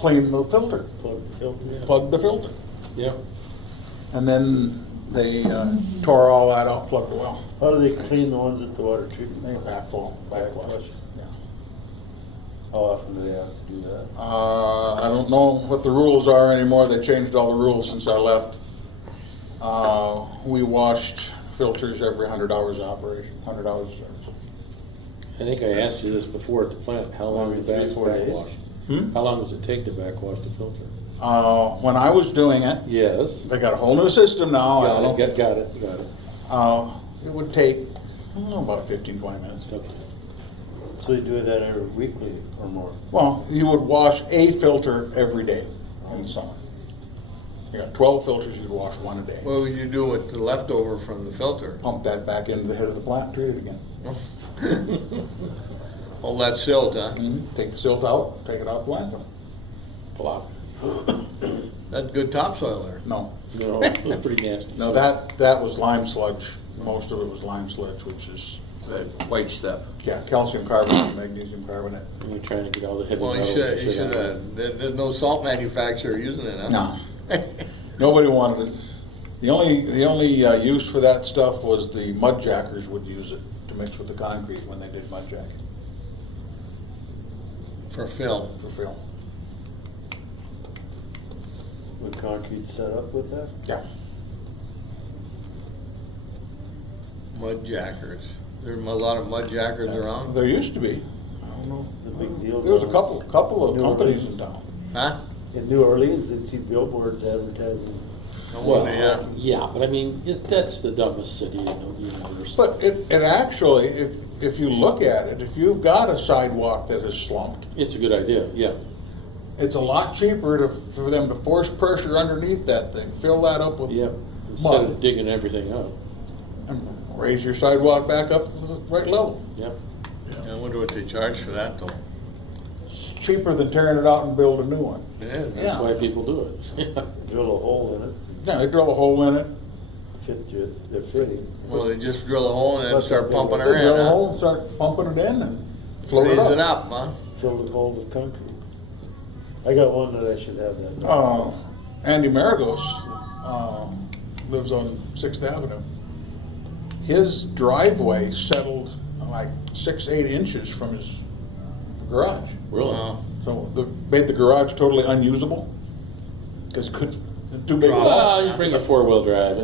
clean the filter, Plug the filter, yeah. plug the filter. Yeah. And then they tore all that out, plugged the well. How do they clean the ones at the water treatment? They backflow, backflush. Yeah. How often do they have to do that? I don't know what the rules are anymore. They changed all the rules since I left. We washed filters every 100 hours of operation, 100 hours of service. I think I asked you this before at the plant, how long is Maybe 3-4 days? backwash? Hmm? How long does it take to backwash the filter? When I was doing it, Yes. they got a whole new system now. I don't know. Got it. It would take about 15-20 minutes. Okay. So they do that every weekly or more? Well, you would wash a filter every day in the summer. You got 12 filters, you'd wash one a day. What would you do with the leftover from the filter? Pump that back into the head of the plant, treat it again. All that silt, huh? Take the silt out, take it out the landfill. Plop. That's good topsoil there. No, No, it's pretty nasty. no, that was lime sludge. Most of it was lime sludge, which is, That white stuff. yeah, calcium carbonate, magnesium carbonate. We're trying to get all the heavy Well, metals. you and should, shit out of it. there's no salt manufacturer using it, huh? No, nobody wanted it. The only use for that stuff was the mud jackers would use it to mix with the concrete when they did mud jacking For film. for fill. Would concrete set up with that? Yeah. Mud jackers. There are a lot of mud jackers around. There used to be. I don't know. It's a big deal. There was a now. couple of New companies Orleans. in town. Huh? In New Orleans, you'd see billboards advertising. No Well, wonder, yeah. Yeah, but I mean, that's the dumbest city in the universe. But it actually, if you look at it, if you've got a sidewalk that is slumped, It's a good idea, yeah. it's a lot cheaper for them to force pressure underneath that thing, fill that up with Yep. Instead mud, of digging everything up. and raise your sidewalk back up to the right level. Yep. I wonder what they charge for that though. It's cheaper than tearing it out and build a new one. Yeah. That's why people do it. Drill a hole in it, Yeah, they drill a hole in it, fit their fitting. Well, they just drill a hole and then But start they- pumping they her in, drill a huh? hole and start pumping it in and float Raise it it up. up, huh? Fill the hole with concrete. I got one that I should have that. Andy Maragos lives on 6th Avenue. His driveway settled like 6-8 inches from his garage. Really? Wow. So made the garage totally unusable because couldn't too big. Drop. Well, you bring a four-wheel drive.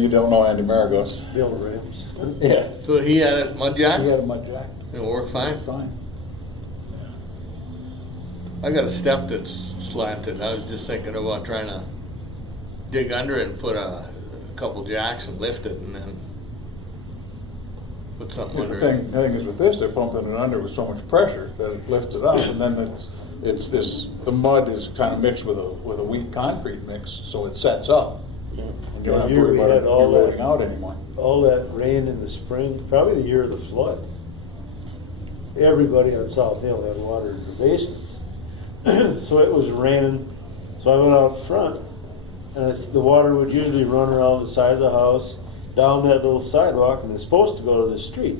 You don't know Andy Maragos. Bill ramps. Yeah, So he had a mud jack? he had a mud jack. It worked fine? Fine. I got a step that's slanted. I was just thinking about trying to dig under it and put a couple jacks and lift it and then put something The under thing, it. the thing is with this, they're pumping it under with so much pressure that it lifts it up, and then the mud is kind of mixed with a weak concrete mix, so it sets up. Yeah. You don't have to Here worry we about it had all that- eroding out anymore. All that rain in the spring, probably the year of the flood. Everybody on South Hill had water in their basements. So it was raining, so I went out front, and the water would usually run around the side of the house, down that little sidewalk, and it's supposed to go to the street.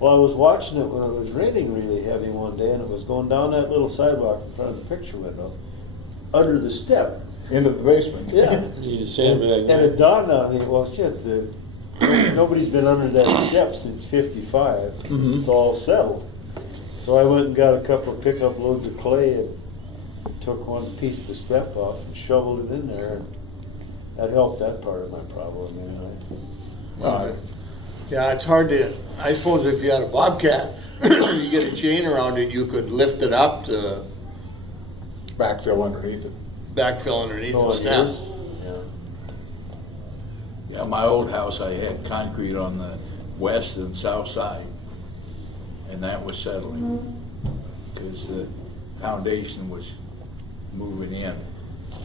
Well, I was watching it when it was raining really heavy one day, and it was going down that little sidewalk in front of the picture window, under the step. Into the basement. Yeah. You need a sandbag. And it dawned on me, well, shit, nobody's been under that step since '55. Mhm. It's all settled. So I went and got a couple of pickup loads of clay and took one piece of the step off and shoveled it in there. And that helped that part of my problem anyway. Well, yeah, it's hard to, I suppose if you had a Bobcat, you get a chain around it, you could lift it up to Backfill underneath it. backfill underneath Oh, the it step. is? Yeah. Yeah, my old house, I had concrete on the west and south side, and that was settling, because the foundation was moving in.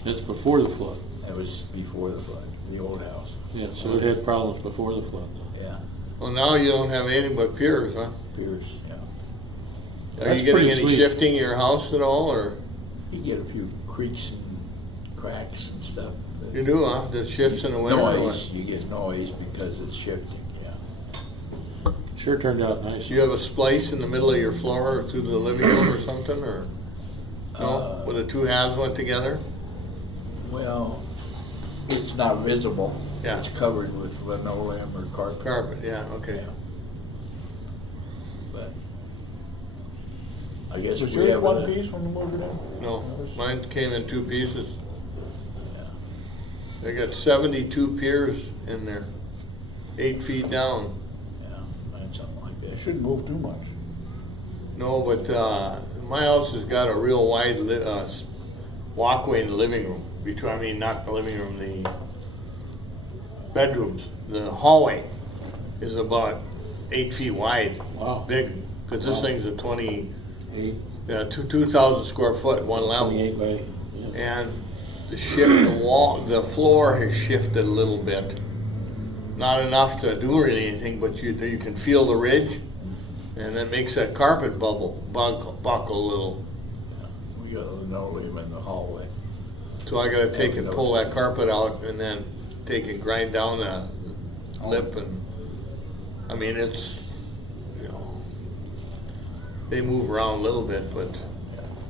It's before the flood. That was before the flood, the old house, Yeah, so it had problems before the flood. yeah, Well, now you don't have anything but piers, huh? piers, yeah. Are That's you getting pretty any sweet. shifting in your house at all, or? You get a few creaks and cracks and stuff. but You do, huh? Just shifts in the winter? or what? Noise, you get noise because it's shifting, yeah. Sure turned out nice. Do you have a splice in the middle of your floor or through the living room or something, or? No? where the two halves went together? Well, it's not visible. Yeah. It's covered with linoleum or carpet. Carpet, yeah, okay. But I guess Was if we yours have one a- piece when you moved it in? No, mine came in 2 pieces. Yeah. They got 72 piers in there, 8 feet down. Yeah, and something like You that. shouldn't move too much. No, but my house has got a real wide walkway in the living room. Between, I mean, not the living room, the bedrooms. The hallway is about 8 feet wide. Wow. Big, because this Wow. thing's a 2,000 square foot, one level. 28 by, yeah. And the floor has shifted a little bit. Not enough to do anything, but you can feel the ridge, and it makes that carpet buckle a little. We got linoleum in the hallway. So I gotta take and pull that carpet out and then take and grind down the lip, and, I mean, it's, you know, they move around a little bit, but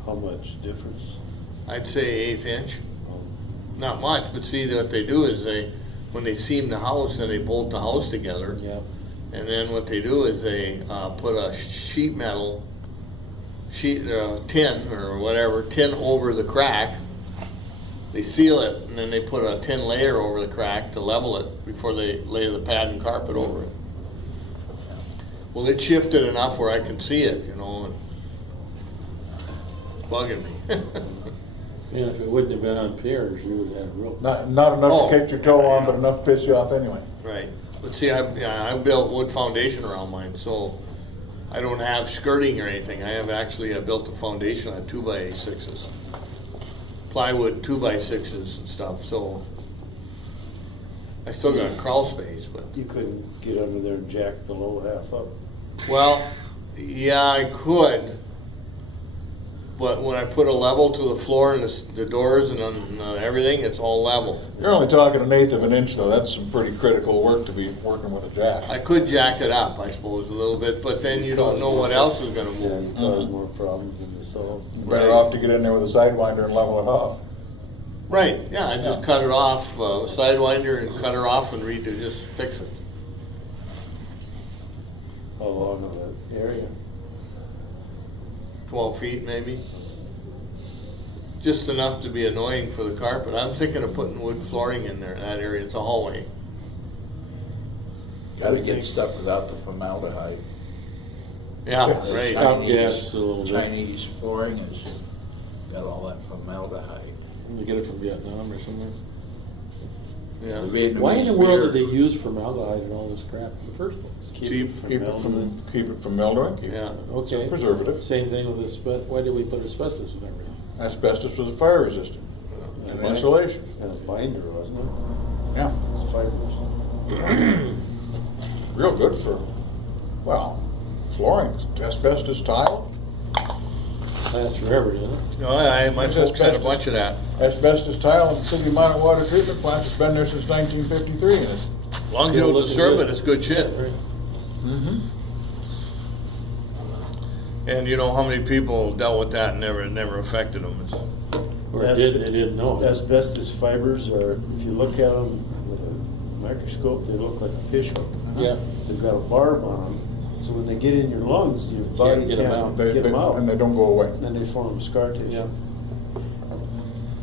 How much difference? I'd say 1/8 inch. Not much, but see, what they do is when they seam the house, then they bolt the house together. Yeah. And then what they do is they put a tin over the crack. They seal it, and then they put a tin layer over the crack to level it before they lay the pad and carpet over it. Well, it shifted enough where I can see it, you know, and it's bugging me. And if it wouldn't have been on piers, you would have had real. Not enough Oh. to kick your toe on, but enough to piss you off anyway. Right, but see, I built wood foundation around mine, so I don't have skirting or anything. I built a foundation on 2x6s, plywood 2x6s and stuff. So I still got crawl space, but You couldn't get under there and jack the low half up. well, yeah, I could. But when I put a level to the floor and the doors and everything, it's all level. You're only talking 1/8 of an inch, though. That's some pretty critical work to be working with a jack. I could jack it up, I suppose, a little bit, but then you don't know what else is gonna Yeah, move. and cause more problems than you solve. Better off to get in there with a sidewinder and level it off. Right, yeah, I just Yeah. cut it off, sidewinder, and cut her off and just fix it. How long of that area? 12 feet maybe. Just enough to be annoying for the carpet. I'm thinking of putting wood flooring in there, in that area. It's a hallway. Gotta get stuff without the formaldehyde. Yeah, Yes. right. Outgas a little bit. Chinese flooring has got all that formaldehyde. You get it from Vietnam or somewhere. Yeah. The Vietnamese Why in the world beer- did they use formaldehyde and all this crap in the first place? Cheap. Keep it from mildewing. Keep it Yeah. Okay. Preservative. Same thing with why did we put asbestos in everything? Asbestos was fire resistant and insulation. And a binder, wasn't it? Yeah, It's fibers. real good for, well, flooring, asbestos tile. Lasts forever, doesn't it? No, my It's folks had a asbestos. bunch of that. Asbestos tile in the City Minor Water Treatment Plant has been there since 1953. And it's, As long as you Still don't looking disturb good. it, it's good shit. Right. And you know how many people dealt with that and it never affected them. Or it did, they didn't know. Asbestos fibers are, if you look at them with a microscope, they look like a fish hook. Yeah. They've got a barb on them, so when they get in your lungs, your body get 'em can't out. get them out. and they don't go away. And then they form scar tissue. Yeah.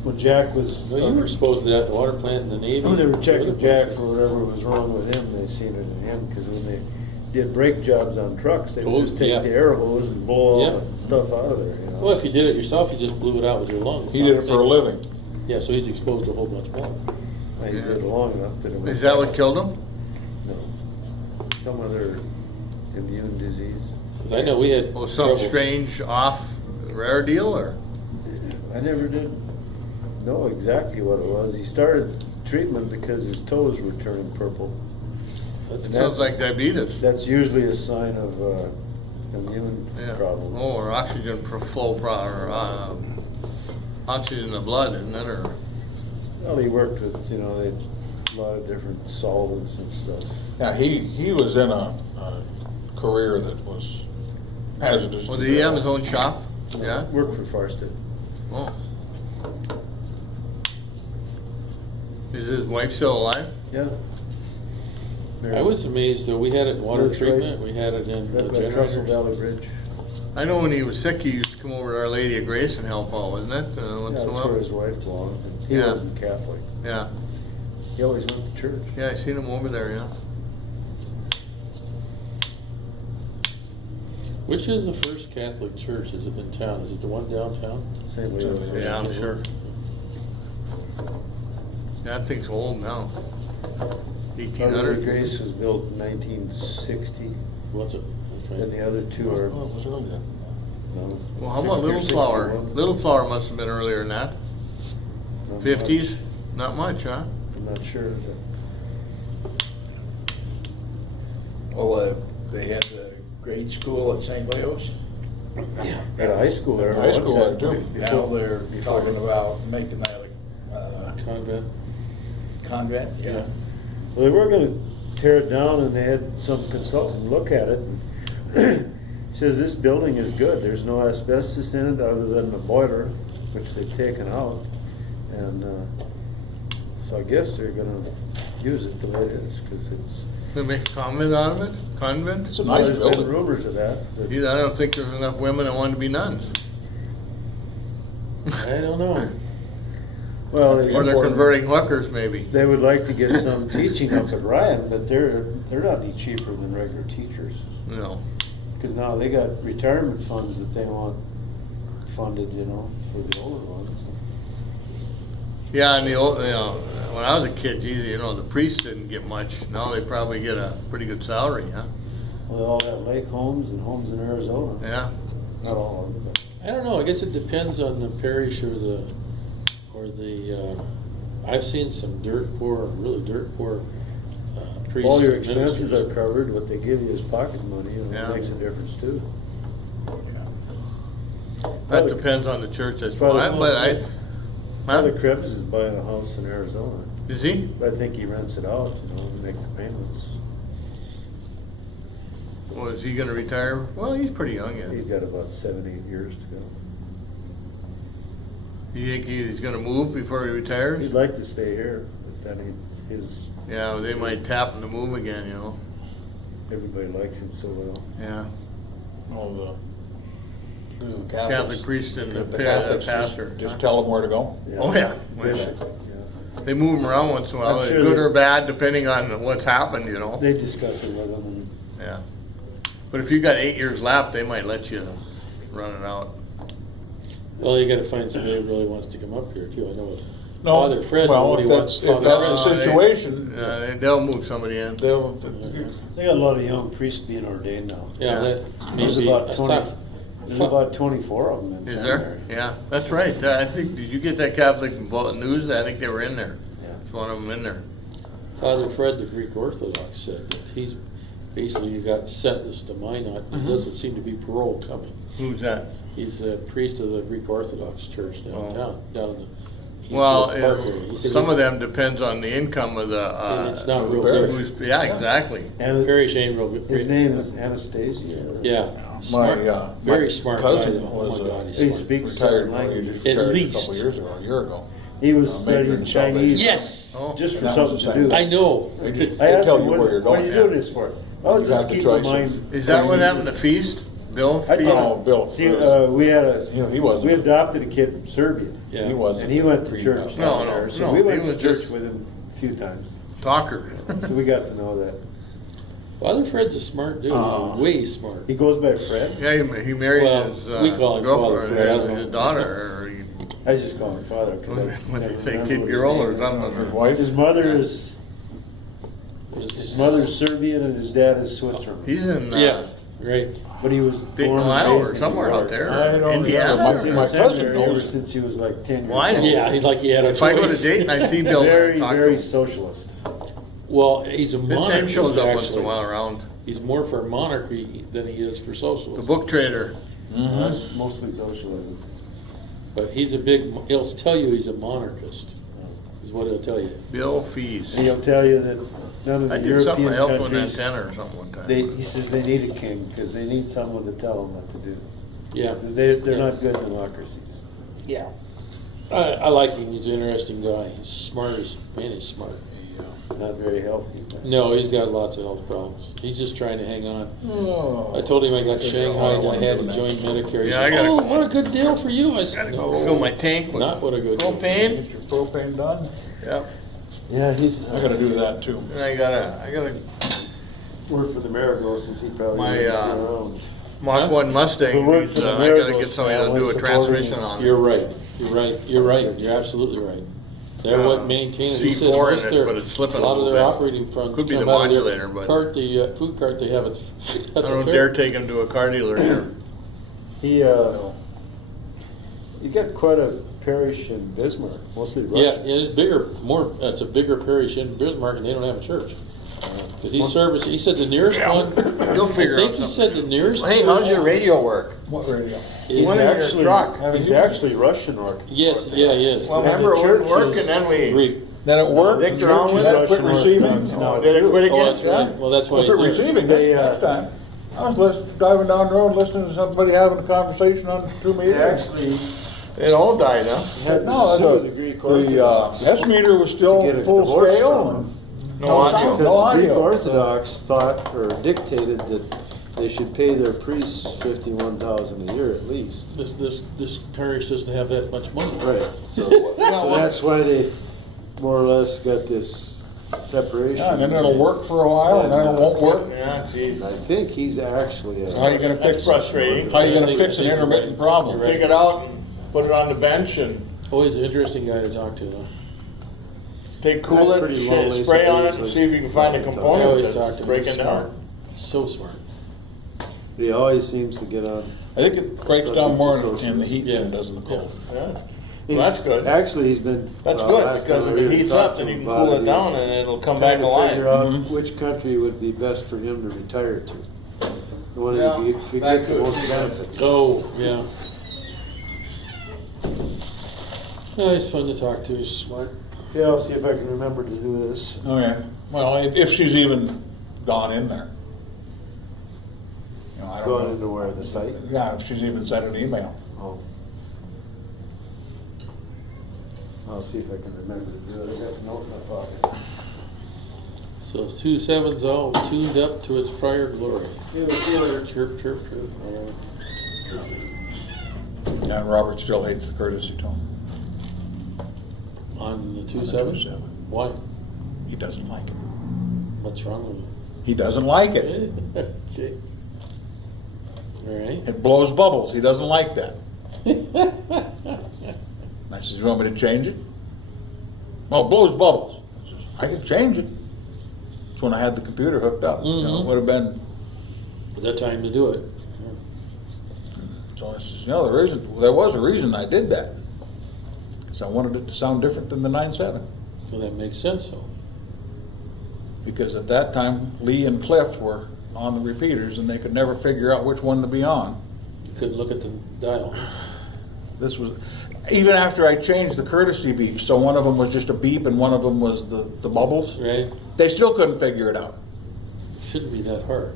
When Jack was, Well, you were exposed to that at the water plant in the Navy. when they were the checking other Jack places. for whatever was wrong with him, they seen it in him, because when they did brake jobs on trucks, they would just take Yeah. the air hose and blow all Yeah. the stuff out of there, you know? Well, if you did it yourself, you just blew it out with your lungs. He did it for a living. Yeah, so he's exposed to a whole bunch more. I did it long enough that it was. Is that what killed them? No. Some other immune disease. 'Cause I know we had Oh, some trouble. strange rare deal, or? I never did know exactly what it was. He started treatment because his toes were turning purple. That's Sounds like diabetes. That's usually a sign of immune Yeah. problem. Oh, or oxygen oxygen in the blood, isn't it? Or Well, he worked with, a lot of different solvents and stuff. Yeah, he was in a career that was hazardous. well, to did he have the- his own shop? Yeah. Worked for Farsted. Oh, wife still alive? Yeah. I was amazed though, we had it in water That's right. treatment, we had it in Right by Trussell generators. Valley Bridge. I know when he was sick, he used to come over to Our Lady of Grace and help out, wasn't it? Once Yeah, in a that's while? where his wife belonged. And he Yeah. wasn't Catholic. Yeah, He always went to church. yeah, I seen him over there, yeah. Which is the first Catholic church, is it in town, is it the one downtown? St. Leo's. Yeah, I'm sure. That thing's old now. Our Lady 1800. Grace was built in 1960, What's it? and Okay. the other two are. Oh, it was earlier. no, Well, how about 60 or Little Flower? 61. Little Flower must have been earlier than that. Not 50s? much. Not much, huh? I'm not sure. Well, they had the grade school at St. Leo's. At a high school there. High school there, too. Now they're talking about making that a Convent. convent, yeah. Well, they were gonna tear it down, and they had some consultant look at it. And says this building is good, there's no asbestos in it other than the boiler, which they've taken out. And so I guess they're gonna use it the way it is, because it's. They make a comment out of it? Convent? It's a nice There's been building. rumors of that. but- Gee, I don't think there's enough women that want to be nuns. I don't know. Well, Or they're converting hookers, maybe. they would like to get some teaching up at Ryan, but they're not any cheaper than regular teachers. No. Because now they got retirement funds that they want funded, for the older ones. Yeah, and the old, when I was a kid, geez, the priests didn't get much. Now they probably get a pretty good salary, huh? Well, they all have lake homes and homes in Arizona. Yeah. Not all of them, but. I don't know, I guess it depends on the parish or I've seen some really dirt poor priests. All your and expenses ministers. are covered, what they give you is pocket money, Yeah. it makes a difference too. That depends on the church, I Father- suppose. But I, Father huh? Krebs is buying a house in Arizona. Is he? I think he rents it out, to make the payments. Well, is he gonna retire? Well, he's pretty young He's yet. got about 7-8 years to go. You think he's gonna move before he retires? He'd like to stay here, but then his, Yeah, they might tap him to move again, everybody likes him so well. Yeah. Oh, the Catholic priest and the Catholics pastor. just tell them where to go. Oh, yeah. Bishop, yeah. They move him around once in a while, I'm sure good they- or bad, depending on what's happened, They discuss it with him, Yeah. But if you got 8 years left, they might let you run it out. Well, you gotta find somebody who really wants to come up here too, I know it's No, Father Fred, well, nobody if wants that's- if Father that's Fred. the situation- They'll move somebody in. They'll, they got a lot of young priests being ordained now. Yeah, that may There's be, about that's 20, tough. there's about 24 of them in Is seminary. there? Yeah, that's right. I think, did you get that Catholic news? I think they were in there. Yeah. There's one of them in there. Father Fred, the Greek Orthodox, said that he's basically got sentenced to Minot, and Mm-hmm. there doesn't seem to be parole coming. Who's that? He's a priest of the Greek Orthodox Church downtown, down in the Well, Eastwood Parkway. He said some he- of them depends on the income of the, And it's not real parish. good. yeah, exactly. And Parish ain't real good. his name is Anastasia. or- Yeah. my, Smart. Very my smart guy, cousin though. Oh my was, God, he's He smart. speaks retired, seven well, he languages. retired a least. couple years ago, a year ago. He was Major studying in Chinese. Yes, Oh, Just for And that something was to the same. do. I know. They just- I they asked tell him, you what where you're are you going. doing this for? Oh, You just have the keep in choices. mind. Is that what happened to Feast? Bill I Feast? Oh, Bill. See, we had He wasn't. we adopted a kid from Serbia, Yeah. He wasn't. and he went to Pre- church No, down no, there. So no, we he went to was church just- with him a few times. Talker. So we got to know that. Father Fred's a smart dude. He's way smart. He goes by Fred. Yeah, he married Well, his we call him Father girlfriend, Fred, I don't his know. daughter, or I just call him Father. 'Cause I when they never say remember kid what his girl name or is. something. His wife? His mother is His mother's Serbian and his dad is Switzerland. He's in, Yeah, right. But he was Dayton, born and Ohio, raised or in somewhere New out York. there, I don't know. Indiana. My- He was in my the cousin seminary knows ever it. since he was like 10 years Why? old. Yeah, he's like he had a If I go to choice. Dayton, I see Bill. Very, talk to very him. socialist. Well, he's a His monarchist, name shows up once in a actually. while around. He's more for monarchy than he is for The socialism. book trader. Mostly socialism. But he's a big, he'll tell you he's a monarchist, is what he'll tell you. Bill Feast. And he'll tell you that none of I the did something, European I helped with an countries, antenna or something one time. he says they need a king because they need someone to tell them what to do. Yeah. He says they're not good democracies. Yeah. I like him. He's an interesting guy. He's smart as man. He's smart. Not very healthy. No, he's got lots of health problems. He's just trying to hang on. Oh. I told him I got Figure out Shanghai and what I I'm had to doing join Medicare. He Yeah, said, I gotta- "Oh, what a good deal for you!" I said, Gotta "No, go fill my tank with not what a good deal." propane. Get your propane done? Yep. Yeah, he's I gotta do that too. And I gotta worked for the Marigold since he probably My, been around. Mach 1 If it Mustang, weren't needs, for the I gotta Marigold get somebody stand, to do a what's supporting transmission on You're it. right. You're right. You're right. You're absolutely right. They're what maintains. He said C4 most in it, their, but it's slipping a lot a of little their bit. operating funds Could be come the out of their modulator, but- cart, the food cart they have at I the don't fair. dare take him to a car dealer here. He, you got quite a parish in Bismarck, mostly Yeah, Russian. it's bigger. It's a bigger parish in Bismarck, and they don't have a church. Because he said the nearest one. You'll figure I out think he something. said the nearest. Hey, how's your radio work? What radio? Is One in your actually, truck. he's actually Russian or. Yes, yeah, yes. Well, And the remember it wouldn't church work, is- and then we Agreed. Then it worked. Dicked the around church with had it? quit receiving. No, did it quit Oh, again? that's right. Well, that's why Quit he's here. receiving They, next time. I was driving down the road listening to somebody having a conversation on 2 They meters. actually It all died, huh? had No, to sue the Greek Orthodox. the S meter was still to get a full divorce scale. from and No audio. sound, Because no the Greek audio. Orthodox thought or dictated that they should pay their priests $51,000 a year at least. This parish doesn't have that much money. Right. So that's why they more or less got this separation. Yeah, and then it'll work for a while, and then it won't work. Yeah, geez. And I think he's actually How are you a. gonna That's fix? frustrating. How are you gonna fix an intermittent problem? You're right. Take it out and put it on the bench and Always an interesting guy to talk to, though. take coolant, Pretty lonely spray on it, and sometimes, see if you can find a I component always talk that's to him. breaking He's smart. down. So smart. He always seems to get on. I think it breaks down more in the heat than it does in the Yeah. cold. Yeah. Well, that's good. Actually, he's been. That's well, good, last because time if I it really heats talked up, to then you him can about cool it he's down and it'll come back trying to figure out alive. which country would be best for him to retire to. The one Yeah, that he could that get the could most be. benefits. Oh, yeah. Yeah, he's fun to talk to. He's smart. Yeah, I'll see if I can remember to do this. Okay, well, if she's even gone in there. You know, I don't Going know. into where, the site? Yeah, if she's even sent an email. Oh. I'll see if I can remember to do it. I got the note in my pocket. So 2.7's all tuned up to its prior glory. Chirp, chirp, chirp. Yeah, and Robert still hates the courtesy tone. On the On the 2.7? 2.7. Why? He doesn't like it. What's wrong He doesn't like with it. it? Okay. All right. It blows bubbles. He doesn't like that. I said, you want me to change it? Well, it blows bubbles. I says, I could change it. It's when I had the computer hooked up. You know, it Mhm. would have been, Was that time to do it? so I says, there was a reason I did that. Because I wanted it to sound different than the 9.7. Well, that makes sense, though. Because at that time, Lee and Cliff were on the repeaters and they could never figure out which one to be on. You couldn't look at the dial. This was, even after I changed the courtesy beep, so one of them was just a beep and one of them was the bubbles, Right? they still couldn't figure it out. Shouldn't be that hard.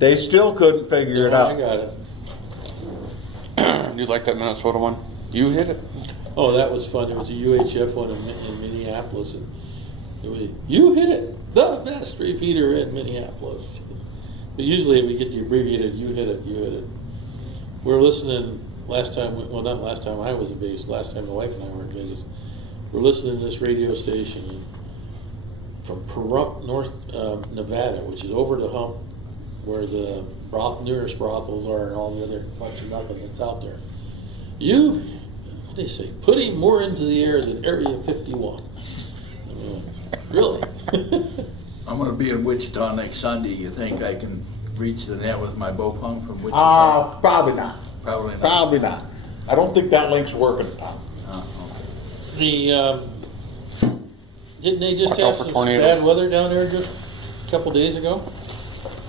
They still couldn't figure it No, I out. got it. You like that Minnesota one? You hit it. Oh, that was fun. There was a UHF one in Minneapolis, and you hit it, the best repeater in Minneapolis. But usually we get the abbreviated, you hit it, you hit it. We were listening last time, well, not last time I was in Vegas, last time my wife and I were in Vegas. We're listening to this radio station from Pahrump, North Nevada, which is over the hump where the nearest brothels are and all the other bunch of nothing that's out there. What do they say? Putting more into the air than Area 51. I mean, really? I'm gonna be in Wichita next Sunday. You think I can reach the net with my bow pump from Wichita? Probably not. Probably not. Probably not. I don't think that link's working, Tom. Okay. Didn't they just Watch out have for some tornadoes. bad weather down there just a couple days ago?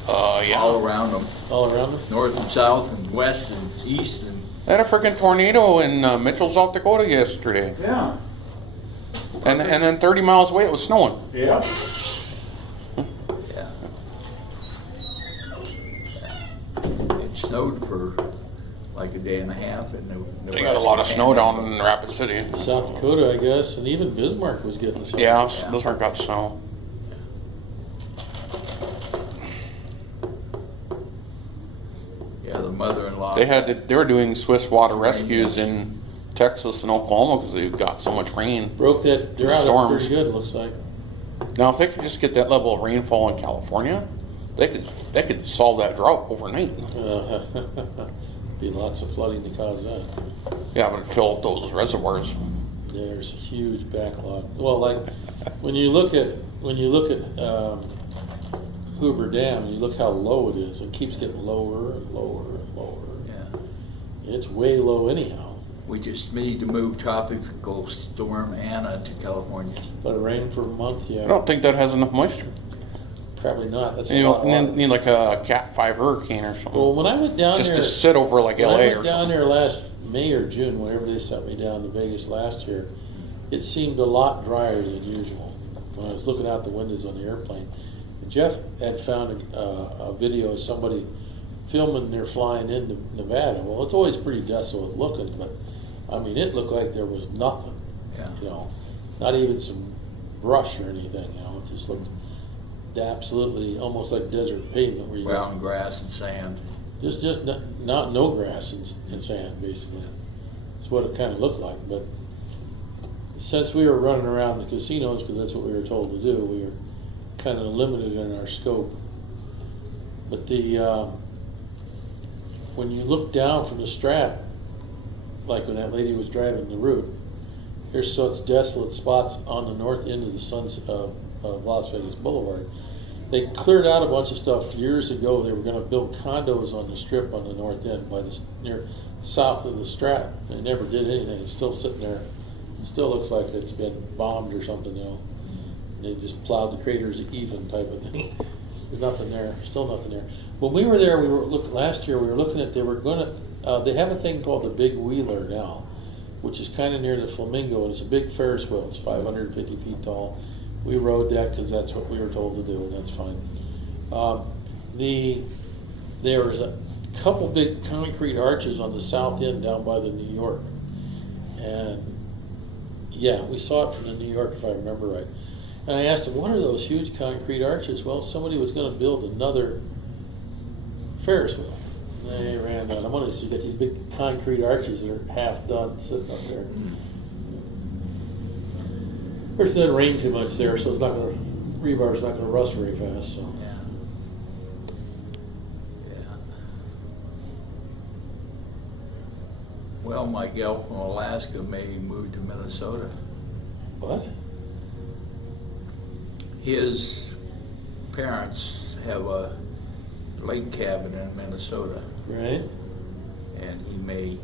Yeah. All around them, All around them? north and south and west and east and Had a freaking tornado in Mitchell, South Dakota yesterday. Yeah. And then 30 miles away it was snowing. Yeah. yeah. It snowed for like a day and a half in Nebraska. They got a lot of snow down in Rapid City. South Dakota, I guess, and even Bismarck was getting some. Yeah, Bismarck got snow. Yeah, the mother-in-law. They were doing Swiss water rescues in Texas and Oklahoma because they got so much rain. Broke that drought up Storms. pretty good, looks like. Now, if they could just get that level of rainfall in California, they could solve that drought overnight. Be lots of flooding to cause that. Yeah, but it'd fill up those reservoirs. There's a huge backlog. Well, like when you look at Hoover Dam, you look how low it is. It keeps getting lower and lower and lower. Yeah. It's way low anyhow. We just need to move Tropical Storm Anna to California. Let it rain for a month, I yeah. don't think that has enough moisture. Probably not. That's a You lot of know, and water. then need like a Cat 5 hurricane or something. Well, when I went down just there, to sit over like when LA I or went down something. there last May or June, whenever they sent me down to Vegas last year, it seemed a lot drier than usual. When I was looking out the windows on the airplane, Jeff had found a video of somebody filming their flying into Nevada. Well, it's always pretty desolate looking, but I mean, it looked like there was nothing. Yeah. You know, not even some brush or anything. You know, it just looked absolutely almost like desert pavement where you got Brown grass and sand. just not no grass and sand, basically. That's what it kind of looked like. But since we were running around the casinos, because that's what we were told to do, we were kind of limited in our scope. But when you look down from the Strat, like when that lady was driving the route, there's such desolate spots on the north end of the of Las Vegas Boulevard. They cleared out a bunch of stuff years ago. They were going to build condos on the strip on the north end, near south of the Strat. They never did anything. It's still sitting there. It still looks like it's been bombed or something, you know. They just plowed the craters even type of thing. There's nothing there. Still nothing there. When we were there, last year. We were looking at. They were going to. They have a thing called the Big Wheeler now, which is kind of near the Flamingo, and it's a big Ferris wheel. It's 550 feet tall. We rode that because that's what we were told to do, and that's fine. There was a couple big concrete arches on the south end down by the New York, and yeah, we saw it from the New York if I remember right. And I asked him, what are those huge concrete arches? Well, somebody was going to build another Ferris wheel. And they ran down. I'm wondering if you get these big concrete arches that are half done sitting up there. Of course, it doesn't rain too much there, so it's not going to, rebar's not going to rust very fast. So Yeah. Yeah. Well, my gal from Alaska may move to Minnesota. what? His parents have a lake cabin in Minnesota, Right? and he may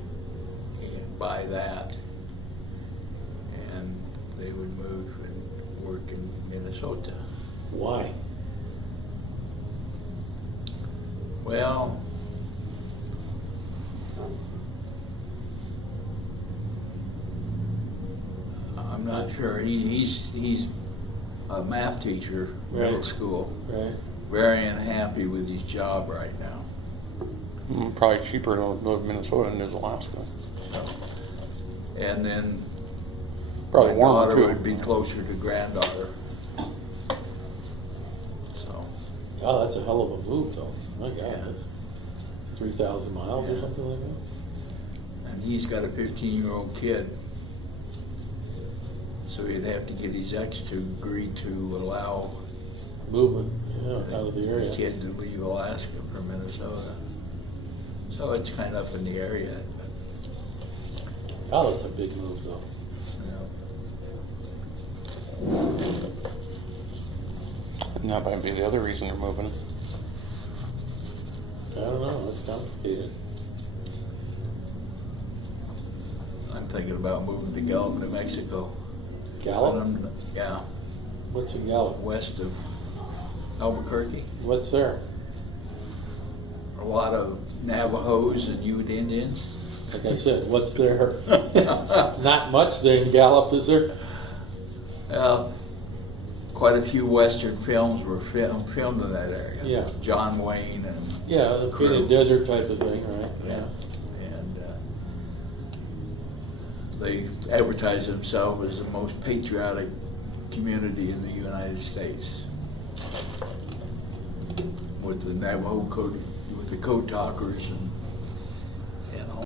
buy that, and they would move and work in Minnesota. Why? Well, I'm not sure. He's a math teacher, middle Right. school, Right? very unhappy with his job right now. Probably cheaper to live in Minnesota than it is Alaska. And then Probably my warmer daughter would too. be closer to granddaughter. So, Oh, that's a hell of a move, though. My God, Yeah. that's 3,000 miles or Yeah. something like that. and he's got a 15-year-old kid. So he'd have to get his ex to agree to allow Movement, yeah, out of the the area. kid to leave Alaska for Minnesota. So it's kind of up in the air yet, but, Oh, that's a big move, though. you know. And that might be the other reason they're moving. I don't know. That's complicated. I'm thinking about moving to Gallup, New Mexico. Gallup? Yeah, What's in Gallup? west of Albuquerque. What's there? A lot of Navajos and Ute Indians. Like I said, what's there? Not much there in Gallup, is there? Quite a few Western films were filmed in that area. Yeah. John Wayne and Yeah, the Painted Desert type of thing, right? yeah, and they advertise themselves as the most patriotic community in the United States. With the Navajo code, with the code talkers and